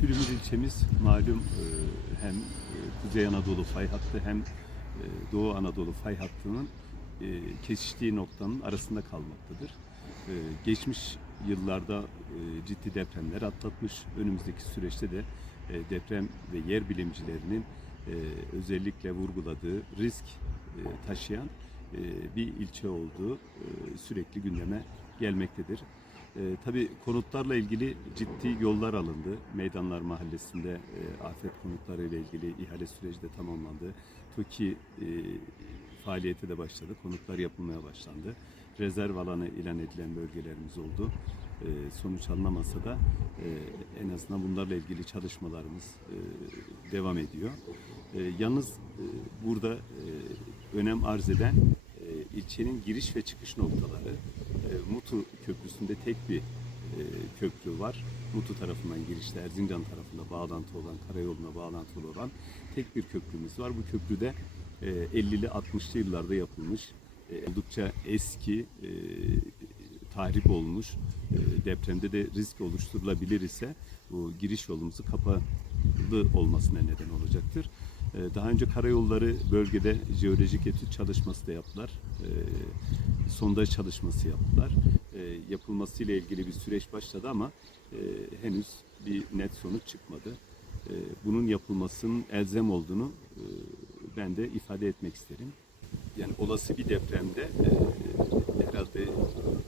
Pürümür ilçemiz malum e, hem e, Kuzey Anadolu fay hattı hem e, Doğu Anadolu fay hattının kesiştiği noktanın arasında kalmaktadır. Geçmiş yıllarda ciddi depremler atlatmış. Önümüzdeki süreçte de deprem ve yer bilimcilerinin özellikle vurguladığı risk taşıyan bir ilçe olduğu sürekli gündeme gelmektedir. E, tabii konutlarla ilgili ciddi yollar alındı. Meydanlar Mahallesi'nde e, afet konutları ile ilgili ihale süreci de tamamlandı. TOKİ e, faaliyete de başladı. Konutlar yapılmaya başlandı. Rezerv alanı ilan edilen bölgelerimiz oldu. E, sonuç alınamasa da e, en azından bunlarla ilgili çalışmalarımız e, devam ediyor. E, yalnız e, burada e, önem arz eden e, ilçenin giriş ve çıkış noktaları. E, Mutu Köprüsü'nde tek bir e, köprü var. Mutu tarafından girişte Erzincan tarafında bağlantı olan, karayoluna bağlantılı olan tek bir köprümüz var. Bu köprüde e, 50'li 60'lı yıllarda yapılmış. E, oldukça eski, e, tahrip olmuş, e, depremde de risk oluşturulabilir ise bu giriş yolumuzu kapalı olmasına neden olacaktır. E, Daha önce karayolları bölgede jeolojik etüt çalışması da yaptılar. E, Sondaj çalışması yaptılar. E, Yapılması ile ilgili bir süreç başladı ama e, henüz bir net sonuç çıkmadı. Bunun yapılmasının elzem olduğunu e, ben de ifade etmek isterim. Yani olası bir depremde e, herhalde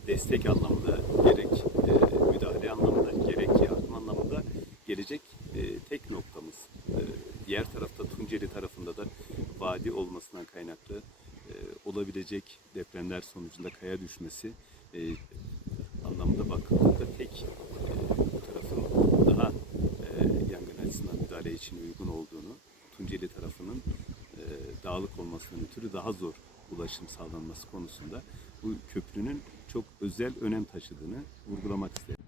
destek anlamında gerek e, müdahale anlamında gerek yardım anlamında gelecek e, tek noktamız. E, diğer tarafta Tunceli tarafında da vadi olmasından kaynaklı e, olabilecek depremler sonucunda kaya düşmesi e, anlamında bakıldığında tek e, tarafın daha e, yangın açısından müdahale için uygun olduğunu, Tunceli tarafının e, dağlık olmasından ötürü daha zor ulaşım sağlanması konusunda bu köprünün çok özel önem taşıdığını vurgulamak isterim.